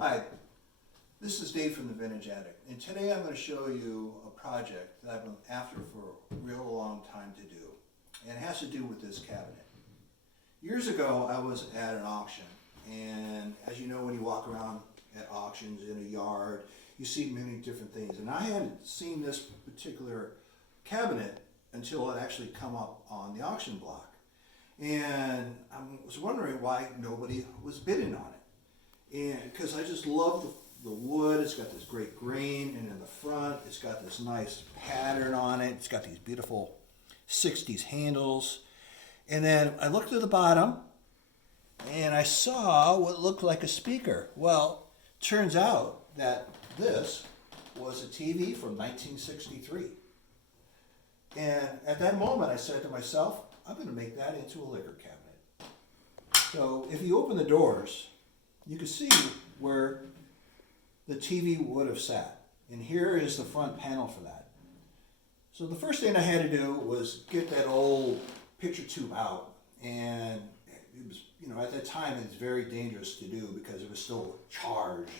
Hi, this is Dave from the Vintage Addict, and today I'm going to show you a project that I've been after for a real long time to do, and it has to do with this cabinet. Years ago I was at an auction, and as you know, when you walk around at auctions in a yard, you see many different things, and I hadn't seen this particular cabinet until it actually come up on the auction block. And I was wondering why nobody was bidding on it. And because I just love the wood. It's got this great grain, and in the front it's got this nice pattern on it. It's got these beautiful 60s handles. And then I looked at the bottom and I saw what looked like a speaker. Well, turns out that this was a TV from 1963. And at that moment I said to myself, I'm going to make that into a liquor cabinet. So if you open the doors, you can see where the TV would have sat. And here is the front panel for that. So the first thing I had to do was get that old picture tube out. And it was, at that time it was very dangerous to do because it was still charged.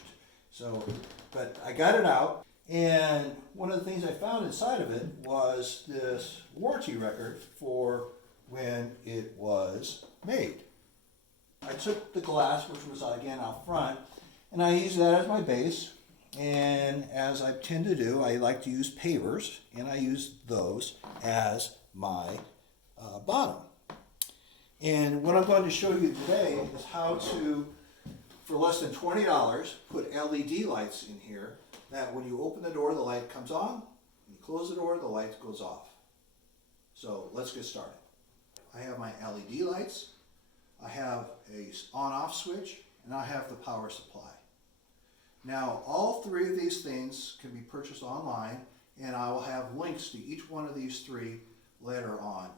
So, but I got it out. And one of the things I found inside of it was this warranty record for when it was made. I took the glass, which was again out front, and I used that as my base. And as I tend to do, I like to use pavers, and I use those as my bottom. And what I'm going to show you today is how to, for less than $20, put LED lights in here, that when you open the door, the light comes on, when you close the door, the light goes off. So let's get started. I have my LED lights, I have a on-off switch, and I have the power supply. Now, all three of these things can be purchased online, and I will have links to each one of these three later on.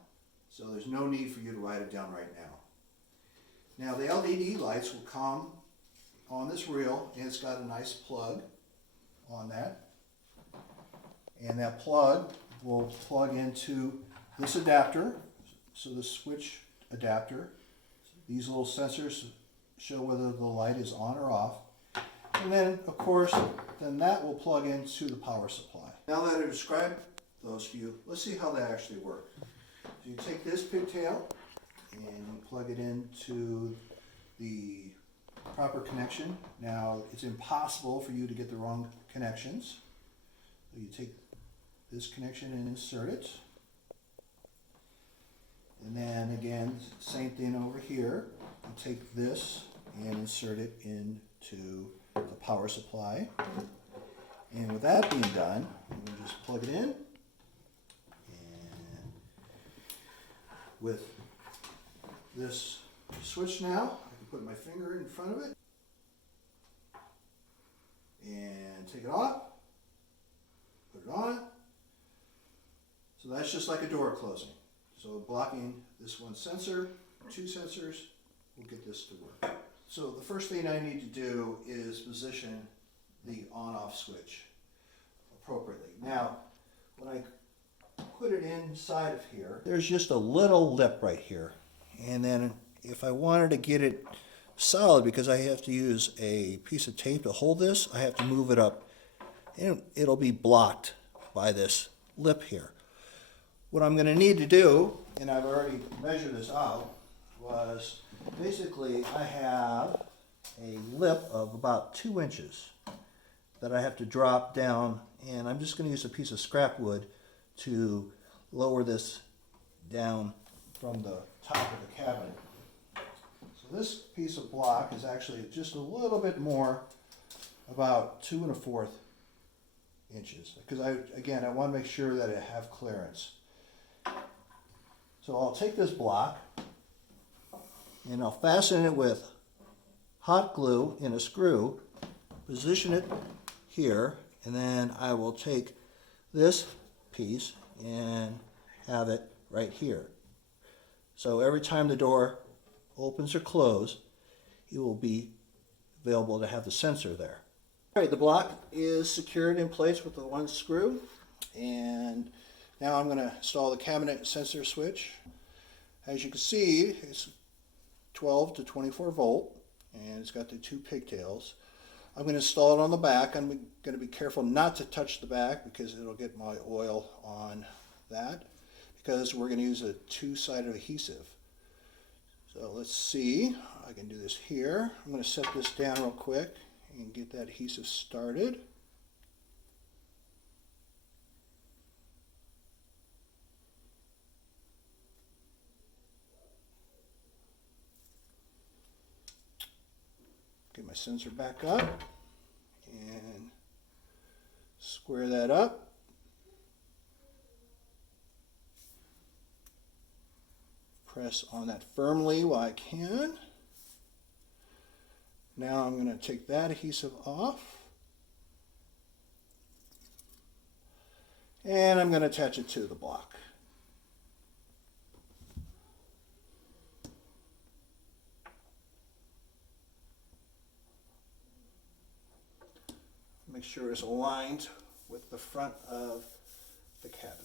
So there's no need for you to write it down right now. Now, the LED lights will come on this reel, and it's got a nice plug on that. And that plug will plug into this adapter. So the switch adapter, these little sensors show whether the light is on or off. And then, of course, then that will plug into the power supply. Now that I described those to you, let's see how they actually work. So you take this pigtail and you plug it into the proper connection. Now, it's impossible for you to get the wrong connections. So you take this connection and insert it. And then again, same thing over here. You take this and insert it into the power supply. And with that being done, you just plug it in. And with this switch now, I can put my finger in front of it and take it off, put it on. So that's just like a door closing. So blocking this one sensor, two sensors, will get this to work. So the first thing I need to do is position the on-off switch appropriately. Now, when I put it inside of here, there's just a little lip right here. And then if I wanted to get it solid, because I have to use a piece of tape to hold this, I have to move it up, and it'll be blocked by this lip here. What I'm going to need to do, and I've already measured this out, was basically I have a lip of about 2 inches that I have to drop down, and I'm just going to use a piece of scrap wood to lower this down from the top of the cabinet. So this piece of block is actually just a little bit more, about 2 1/4 inches, because I want to make sure that I have clearance. So I'll take this block and I'll fasten it with hot glue in a screw, position it here, and then I will take this piece and have it right here. So every time the door opens or closes, it will be available to have the sensor there. All right, the block is secured in place with the one screw, and now I'm going to install the cabinet sensor switch. As you can see, it's 12 to 24 volt, and it's got the 2 pigtails. I'm going to install it on the back. I'm going to be careful not to touch the back because it'll get my oil on that, because we're going to use a two-sided adhesive. So let's see, I can do this here. I'm going to set this down real quick and get that adhesive started. Get my sensor back up and square that up. Press on that firmly while I can. Now I'm going to take that adhesive off. And I'm going to attach it to the block. Make sure it's aligned with the front of the cabinet.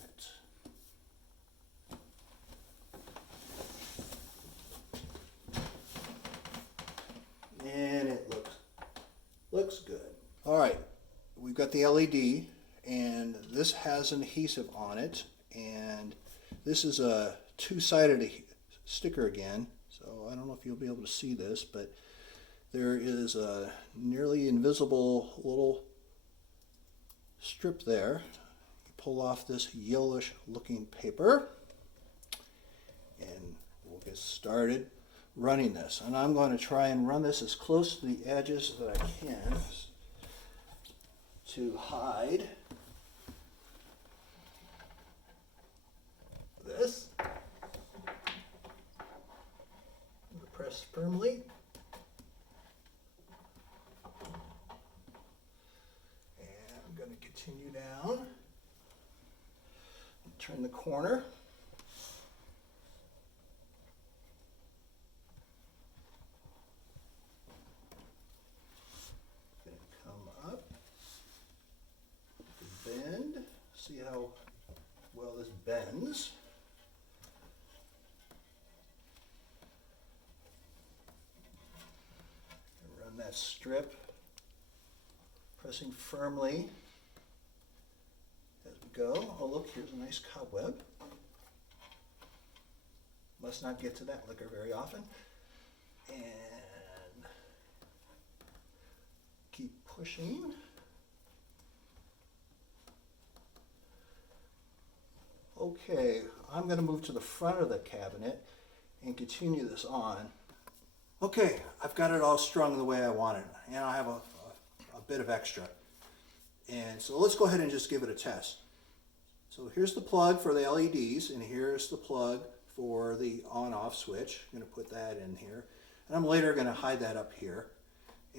And it looks good. All right, we've got the LED, and this has an adhesive on it, and this is a two-sided sticker again, so I don't know if you'll be able to see this, but there is a nearly invisible little strip there. You pull off this yellowish looking paper, and we'll get started running this. And I'm going to try and run this as close to the edges that I can to hide this. Press firmly. And I'm going to continue down. Turn the corner. Bend. See how well this bends. And run that strip, pressing firmly as we go. Oh look, here's a nice cobweb. Must not get to that liquor very often. And keep pushing. Okay, I'm going to move to the front of the cabinet and continue this on. Okay, I've got it all strung the way I want it, and I have a bit of extra. And so let's go ahead and just give it a test. So here's the plug for the LEDs, and here's the plug for the on-off switch. I'm going to put that in here. And I'm later going to hide that up here.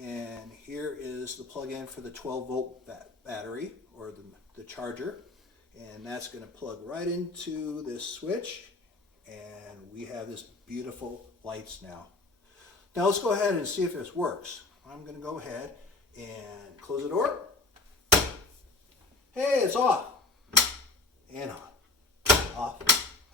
And here is the plug-in for the 12-volt battery, or the charger. And that's going to plug right into this switch, and we have this beautiful lights now. Now let's go ahead and see if this works. I'm going to go ahead and close the door. Hey, it's off and on, off,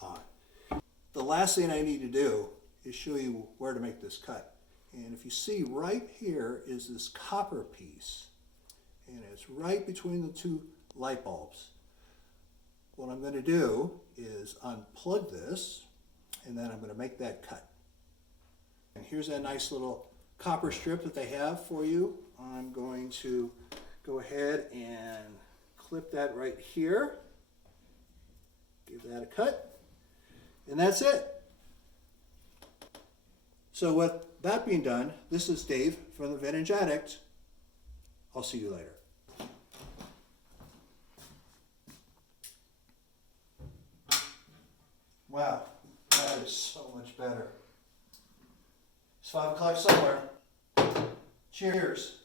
on. The last thing I need to do is show you where to make this cut. And if you see, right here is this copper piece, and it's right between the two light bulbs. What I'm going to do is unplug this, and then I'm going to make that cut. And here's that nice little copper strip that they have for you. I'm going to go ahead and clip that right here. Give that a cut. And that's it. So with that being done, this is Dave from the Vintage Addict. I'll see you later. Wow, that is so much better. It's 5 o'clock somewhere. Cheers.